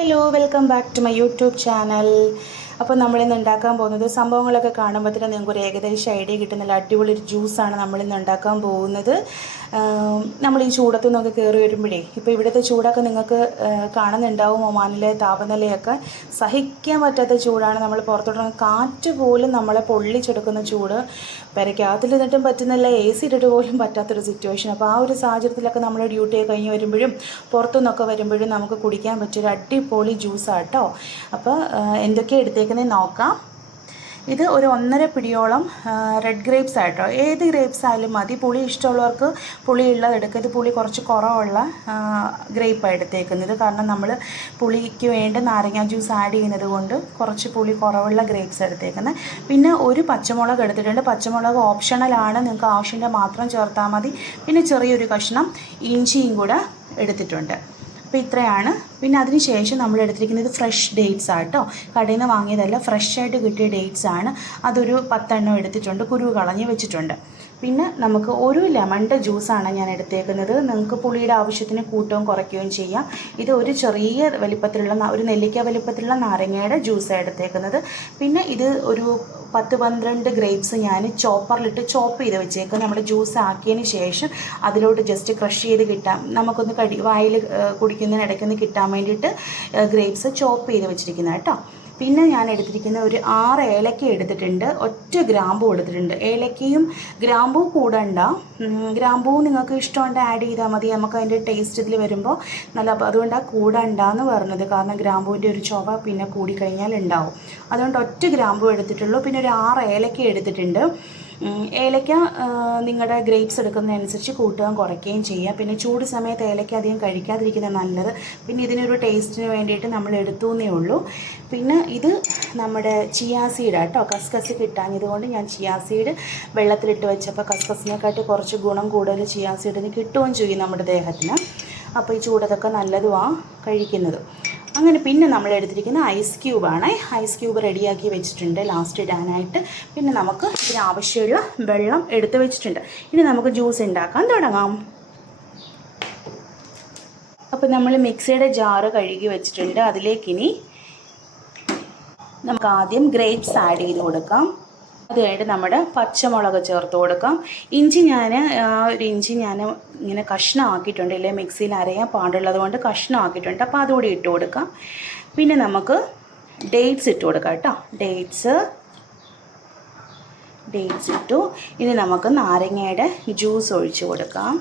Hello, welcome back to my YouTube channel. അപ്പോൾ നമ്മളിന്ന് ഉണ്ടാക്കാൻ പോകുന്നത് സംഭവങ്ങളൊക്കെ കാണുമ്പോഴത്തേനും നിങ്ങൾക്കൊരു ഏകദേശം ഐഡിയ കിട്ടുന്നില്ല. അടിപൊളി ഒരു ജ്യൂസാണ് നമ്മളിന്ന് ഉണ്ടാക്കാൻ പോകുന്നത്. നമ്മൾ ഈ ചൂടത്തു നിന്നൊക്കെ കയറി വരുമ്പോഴേ ഇപ്പോൾ ഇവിടുത്തെ ചൂടൊക്കെ നിങ്ങൾക്ക് കാണുന്നുണ്ടാവും. ഒമാനിലെ താപനിലയൊക്കെ സഹിക്കാൻ പറ്റാത്ത ചൂടാണ്. നമ്മൾ പുറത്തോട്ട് കാറ്റ് പോലും നമ്മളെ പൊള്ളിച്ചെടുക്കുന്ന ചൂട്. പെരയ്ക്കകത്തിൽ നിന്നിട്ടും പറ്റുന്നില്ല, AC ഇട്ടിട്ട് പോലും പറ്റാത്തൊരു സിറ്റുവേഷൻ. അപ്പോൾ ആ ഒരു സാഹചര്യത്തിലൊക്കെ നമ്മൾ ഡ്യൂട്ടിയൊക്കെ കഴിഞ്ഞ് വരുമ്പോഴും പുറത്തുനിന്നൊക്കെ വരുമ്പോഴും നമുക്ക് കുടിക്കാൻ പറ്റിയൊരു അടിപൊളി ജ്യൂസാണ് കേട്ടോ. അപ്പോൾ എന്തൊക്കെയാണ് എടുത്തേക്കുന്നത് നോക്കാം. ഇത് ഒരു 1.5 പിടിയോളം റെഡ് ഗ്രേപ്സ് ആയിട്ടോ. ഏത് ഗ്രേപ്സ് ആയാലും മതി. പുളി ഇഷ്ടമുള്ളവർക്ക് പുളിയുള്ളത് എടുക്കുക. ഇത് പുളി കുറച്ച് കുറവുള്ള ഗ്രേപ്പാണ് എടുത്തേക്കുന്നത്. കാരണം നമ്മൾ പുളിക്ക് വേണ്ടി നാരങ്ങ ജ്യൂസ് ആഡ് ചെയ്യുന്നത് കൊണ്ട് കുറച്ച് പുളി കുറവുള്ള ഗ്രേപ്സ് എടുത്തേക്കുന്നത്. പിന്നെ ഒരു പച്ചമുളക് എടുത്തിട്ടുണ്ട്. പച്ചമുളക് ഓപ്ഷണലാണ്, നിങ്ങൾക്ക് ആവശ്യമുണ്ടെങ്കിൽ മാത്രം ചേർത്താൽ മതി. പിന്നെ ചെറിയൊരു കഷ്ണം ഇഞ്ചിയും കൂടെ എടുത്തിട്ടുണ്ട്. അപ്പോൾ ഇത്രയാണ്. പിന്നെ അതിന് ശേഷം നമ്മൾ എടുത്തിരിക്കുന്നത് ഫ്രഷ് ഡേറ്റ്സ് ആട്ടോ. കടയിൽ നിന്ന് വാങ്ങിയതല്ല, ഫ്രഷായിട്ട് കിട്ടിയ ഡേറ്റ്സ് ആണ്. അതൊരു 10 എണ്ണം എടുത്തിട്ടുണ്ട്, കുരു കളഞ്ഞ് വെച്ചിട്ടുണ്ട്. പിന്നെ നമുക്ക് ഒരു ലെമണിൻ്റെ ജ്യൂസാണ് ഞാൻ എടുത്തേക്കുന്നത്. നിങ്ങൾക്ക് പുളിയുടെ ആവശ്യത്തിന് കൂട്ടുകയും കുറയ്ക്കുകയും ചെയ്യാം. ഇത് ഒരു ചെറിയ വലിപ്പത്തിലുള്ള ഒരു നെല്ലിക്ക വലിപ്പത്തിലുള്ള നാരങ്ങയുടെ ജ്യൂസാണ് എടുത്തേക്കുന്നത്. പിന്നെ ഇത് ഒരു 10-12 ഗ്രേപ്സ് ഞാൻ ചോപ്പറിലിട്ട് ചോപ്പ് ചെയ്ത് വെച്ചേക്കും. നമ്മുടെ ജ്യൂസ് ആക്കിയതിന് ശേഷം അതിലോട്ട് ജസ്റ്റ് ക്രഷ് ചെയ്ത് കിട്ടാം, നമുക്കൊന്ന് വായിൽ കുടിക്കുന്നതിനിടയ്ക്കൊന്ന് കിട്ടാൻ വേണ്ടിയിട്ട് ഗ്രേപ്സ് ചോപ്പ് ചെയ്ത് വെച്ചിരിക്കുന്നത് കേട്ടോ. പിന്നെ ഞാൻ എടുത്തിരിക്കുന്ന ഒരു 6 ഏലക്ക എടുത്തിട്ടുണ്ട്. ഒറ്റ ഗ്രാമ്പൂ എടുത്തിട്ടുണ്ട്. ഏലക്കയും ഗ്രാമ്പൂ കൂടണ്ട, ഗ്രാമ്പൂ നിങ്ങൾക്ക് ഇഷ്ടമുണ്ട് ആഡ് ചെയ്താൽ മതി. നമുക്ക് അതിൻ്റെ ടേസ്റ്റ് ഇതിൽ വരുമ്പോൾ നല്ല, അതുകൊണ്ടാണ് കൂടണ്ടെന്ന് പറഞ്ഞത്. കാരണം ഗ്രാമ്പൂവിൻ്റെ ഒരു ചുവ പിന്നെ കൂടിക്കഴിഞ്ഞാൽ ഉണ്ടാവും. അതുകൊണ്ട് ഒറ്റ ഗ്രാമ്പൂ എടുത്തിട്ടുള്ളൂ. പിന്നെ ഒരു 6 ഏലക്ക എടുത്തിട്ടുണ്ട്. ഏലക്ക നിങ്ങളുടെ ഗ്രേപ്സ് എടുക്കുന്നതനുസരിച്ച് കൂട്ടുകയും കുറയ്ക്കുകയും ചെയ്യുക. പിന്നെ ചൂട് സമയത്ത് ഏലക്ക അധികം കഴിക്കാതിരിക്കുന്നത് നല്ലത്. പിന്നെ ഇതിനൊരു ടേസ്റ്റിന് വേണ്ടിയിട്ട് നമ്മൾ എടുത്തുവെന്നേ ഉള്ളൂ. പിന്നെ ഇത് നമ്മുടെ ചിയാ സീഡ് കേട്ടോ. കസ്കസ് കിട്ടാഞ്ഞതുകൊണ്ട് ഞാൻ ചിയാ സീഡ് വെള്ളത്തിലിട്ട് വെച്ചപ്പോൾ കസ്കസിനെക്കാട്ടി കുറച്ച് ഗുണം കൂടുതൽ ചിയാ സീഡിന് കിട്ടുകയും ചെയ്യും നമ്മുടെ ദേഹത്തിന്. അപ്പോൾ ഈ ചൂടതൊക്കെ നല്ലതുമാണ് കഴിക്കുന്നത്. അങ്ങനെ പിന്നെ നമ്മൾ എടുത്തിരിക്കുന്ന ഐസ് ക്യൂബാണ്. ഐസ് ക്യൂബ് റെഡിയാക്കി വെച്ചിട്ടുണ്ട് ലാസ്റ്റ് ഇടാനായിട്ട്. പിന്നെ നമുക്ക് ഇതിനാവശ്യമുള്ള വെള്ളം എടുത്ത് വെച്ചിട്ടുണ്ട്. ഇനി നമുക്ക് ജ്യൂസ് ഉണ്ടാക്കാൻ തുടങ്ങാം. അപ്പോൾ നമ്മൾ മിക്സിയുടെ ജാറ് കഴുകി വെച്ചിട്ടുണ്ട്. അതിലേക്കിനി നമുക്ക് ആദ്യം ഗ്രേപ്സ് ആഡ് ചെയ്ത് കൊടുക്കാം. അത് കഴിഞ്ഞിട്ട് നമ്മുടെ പച്ചമുളക് ചേർത്ത് കൊടുക്കാം. ഇഞ്ചി ഞാൻ ഇങ്ങനെ കഷ്ണമാക്കിയിട്ടുണ്ട്. ഇല്ലേ മിക്സിയിൽ അരയാൻ പാടുള്ളത് കൊണ്ട് കഷ്ണമാക്കിയിട്ടുണ്ട്. അപ്പോൾ അതുകൂടി ഇട്ട് കൊടുക്കാം. പിന്നെ നമുക്ക് ഡേറ്റ്സ് ഇട്ട് കൊടുക്കാം കേട്ടോ. ഡേറ്റ്സ് ഇട്ടു. ഇനി നമുക്ക് നാരങ്ങയുടെ ജ്യൂസ് ഒഴിച്ച് കൊടുക്കാം.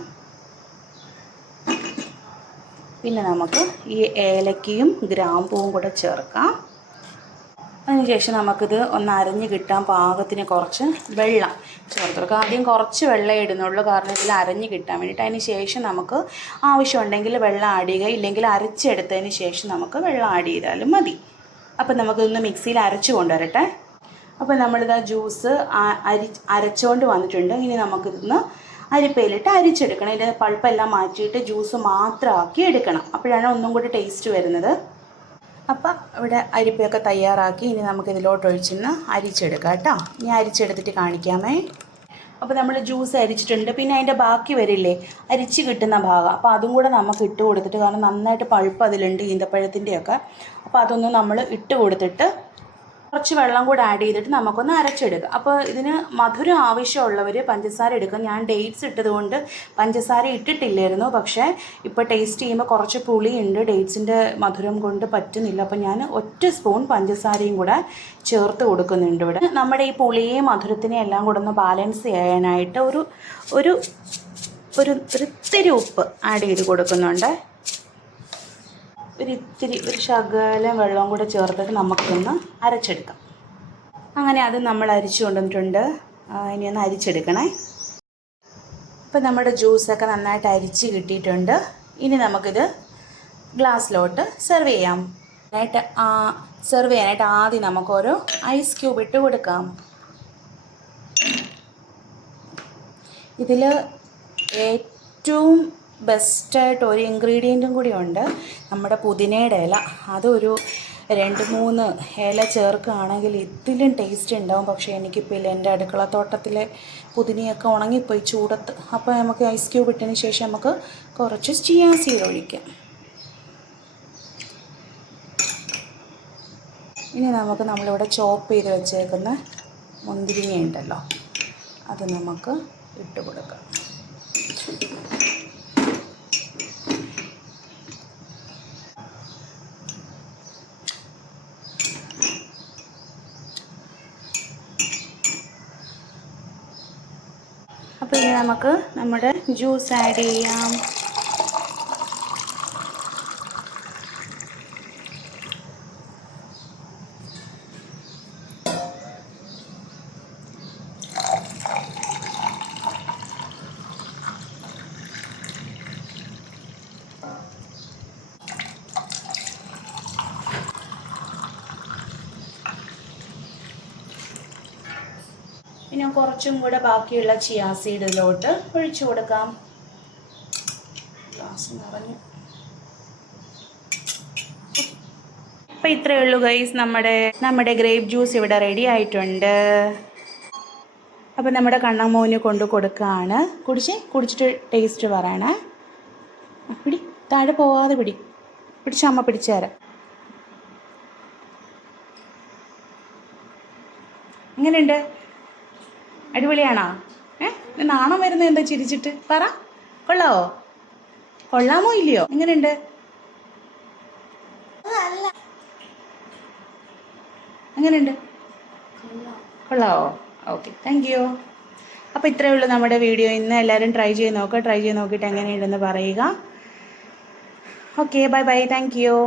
പിന്നെ നമുക്ക് ഈ ഏലക്കയും ഗ്രാമ്പൂവും കൂടെ ചേർക്കാം. അതിനുശേഷം നമുക്കിത് ഒന്ന് അരഞ്ഞ് കിട്ടാൻ പാകത്തിന് കുറച്ച് വെള്ളം ചേർത്ത് കൊടുക്കാം. ആദ്യം കുറച്ച് വെള്ളം ഇടുന്നുള്ളൂ, കാരണം ഇതിൽ അരഞ്ഞ് കിട്ടാൻ വേണ്ടിയിട്ട്. അതിന് ശേഷം നമുക്ക് ആവശ്യമുണ്ടെങ്കിൽ വെള്ളം ആഡ് ചെയ്യുക, ഇല്ലെങ്കിൽ അരച്ചെടുത്തതിന് ശേഷം നമുക്ക് വെള്ളം ആഡ് ചെയ്താലും മതി. അപ്പം നമുക്കിതൊന്ന് മിക്സിയിൽ അരച്ച് കൊണ്ടുവരട്ടെ. അപ്പോൾ നമ്മളിത് ജ്യൂസ് അരച്ചുകൊണ്ട് വന്നിട്ടുണ്ട്. ഇനി നമുക്കിതൊന്ന് അരിപ്പയിലിട്ട് അരിച്ചെടുക്കണം. ഇതിൻ്റെ പൾപ്പെല്ലാം മാറ്റിയിട്ട് ജ്യൂസ് മാത്രമാക്കി എടുക്കണം. അപ്പോഴാണ് ഒന്നും കൂടി ടേസ്റ്റ് വരുന്നത്. അപ്പം ഇവിടെ അരിപ്പയൊക്കെ തയ്യാറാക്കി ഇനി നമുക്കിതിലോട്ട് ഒഴിച്ചൊന്ന് അരിച്ചെടുക്കാം കേട്ടോ. ഇനി അരിച്ചെടുത്തിട്ട് കാണിക്കാമേ. അപ്പോൾ നമ്മൾ ജ്യൂസ് അരിച്ചിട്ടുണ്ട്. പിന്നെ അതിൻ്റെ ബാക്കി വരില്ലേ അരിച്ച് കിട്ടുന്ന ഭാഗം, അപ്പോൾ അതും കൂടെ നമുക്ക് ഇട്ട് കൊടുത്തിട്ട്, കാരണം നന്നായിട്ട് പൾപ്പ് അതിലുണ്ട് ഈന്തപ്പഴത്തിൻ്റെയൊക്കെ. അപ്പോൾ അതൊന്ന് നമ്മൾ ഇട്ട് കൊടുത്തിട്ട് കുറച്ച് വെള്ളം കൂടെ ആഡ് ചെയ്തിട്ട് നമുക്കൊന്ന് അരച്ചെടുക്കാം. അപ്പോൾ ഇതിന് മധുരം ആവശ്യമുള്ളവർ പഞ്ചസാര എടുക്കും. ഞാൻ ഡേറ്റ്സ് ഇട്ടതുകൊണ്ട് പഞ്ചസാര ഇട്ടിട്ടില്ലായിരുന്നു. പക്ഷേ ഇപ്പോൾ ടേസ്റ്റ് ചെയ്യുമ്പോൾ കുറച്ച് പുളിയുണ്ട്, ഡേറ്റ്സിൻ്റെ മധുരം കൊണ്ട് പറ്റുന്നില്ല. അപ്പോൾ ഞാൻ ഒറ്റ സ്പൂൺ പഞ്ചസാരയും കൂടെ ചേർത്ത് കൊടുക്കുന്നുണ്ട് ഇവിടെ. നമ്മുടെ ഈ പുളിയെയും മധുരത്തിനെയും എല്ലാം കൂടെ ഒന്ന് ബാലൻസ് ചെയ്യാനായിട്ട് ഒരു ഇത്തിരി ഉപ്പ് ആഡ് ചെയ്ത് കൊടുക്കുന്നുണ്ട്. ഒരു ശകലം വെള്ളവും കൂടെ ചേർത്തിട്ട് നമുക്കൊന്ന് അരച്ചെടുക്കാം. അങ്ങനെ അത് നമ്മൾ അരിച്ചു കൊണ്ടുവന്നിട്ടുണ്ട്. ഇനി ഒന്ന് അരിച്ചെടുക്കണേ. ഇപ്പം നമ്മുടെ ജ്യൂസൊക്കെ നന്നായിട്ട് അരിച്ച് കിട്ടിയിട്ടുണ്ട്. ഇനി നമുക്കിത് ഗ്ലാസ്സിലോട്ട് സെർവ് ചെയ്യാം. സെർവ് ചെയ്യാനായിട്ട് ആദ്യം നമുക്കൊരു ഐസ് ക്യൂബ് ഇട്ട് കൊടുക്കാം. ഇതിൽ ഏറ്റവും ബെസ്റ്റായിട്ട് ഒരു ഇൻഗ്രീഡിയൻറ്റും കൂടി ഉണ്ട്, നമ്മുടെ പുതിനയുടെ ഇല. അതൊരു 2-3 ഇല ചേർക്കുകയാണെങ്കിൽ ഇതിലും ടേസ്റ്റ് ഉണ്ടാവും. പക്ഷേ എനിക്കിപ്പോൾ ഇല്ല, എൻ്റെ അടുക്കളത്തോട്ടത്തിലെ പുതിനയൊക്കെ ഉണങ്ങിപ്പോയി ചൂടത്ത്. അപ്പോൾ നമുക്ക് ഐസ് ക്യൂബ് ഇട്ടതിന് ശേഷം നമുക്ക് കുറച്ച് ചിയാ സീഡ് ഒഴിക്കാം. ഇനി നമുക്ക് നമ്മളിവിടെ ചോപ്പ് ചെയ്ത് വെച്ചേക്കുന്ന മുന്തിരിങ്ങ ഉണ്ടല്ലോ, അത് നമുക്ക് ഇട്ട് കൊടുക്കാം. അപ്പോൾ ഇനി നമുക്ക് നമ്മുടെ ജ്യൂസ് ആഡ് ചെയ്യാം. ഇനി കുറച്ചും കൂടെ ബാക്കിയുള്ള ചിയാ സീഡിലോട്ട് ഒഴിച്ചു കൊടുക്കാം. ഗ്ലാസ് നിറഞ്ഞു. അപ്പോൾ ഇത്രയേ ഉള്ളൂ ഗൈസ്, നമ്മുടെ ഗ്രേപ്പ് ജ്യൂസ് ഇവിടെ റെഡി ആയിട്ടുണ്ട്. അപ്പോൾ നമ്മുടെ കണ്ണമ്മോന് കൊണ്ട് കൊടുക്കുകയാണ്. കുടിച്ചിട്ട് ടേസ്റ്റ് പറയണേ. പിടി, താഴെ പോവാതെ പിടിച്ച് അമ്മ പിടിച്ചു തരാം. എങ്ങനെയുണ്ട്? അടിപൊളിയാണോ? നാണം വരുന്നത് എന്താ ചിരിച്ചിട്ട്? പറ, കൊള്ളാവോ? കൊള്ളാമോ ഇല്ലയോ? എങ്ങനെയുണ്ട്? എങ്ങനെയുണ്ട്? കൊള്ളാവോ? Okay, thank you. അപ്പോൾ ഇത്രയേ ഉള്ളൂ നമ്മുടെ വീഡിയോ. ഇന്ന് എല്ലാവരും ട്രൈ ചെയ്ത് നോക്കിയിട്ട് എങ്ങനെയുണ്ടെന്ന് പറയുക. Okay, bye bye, thank you.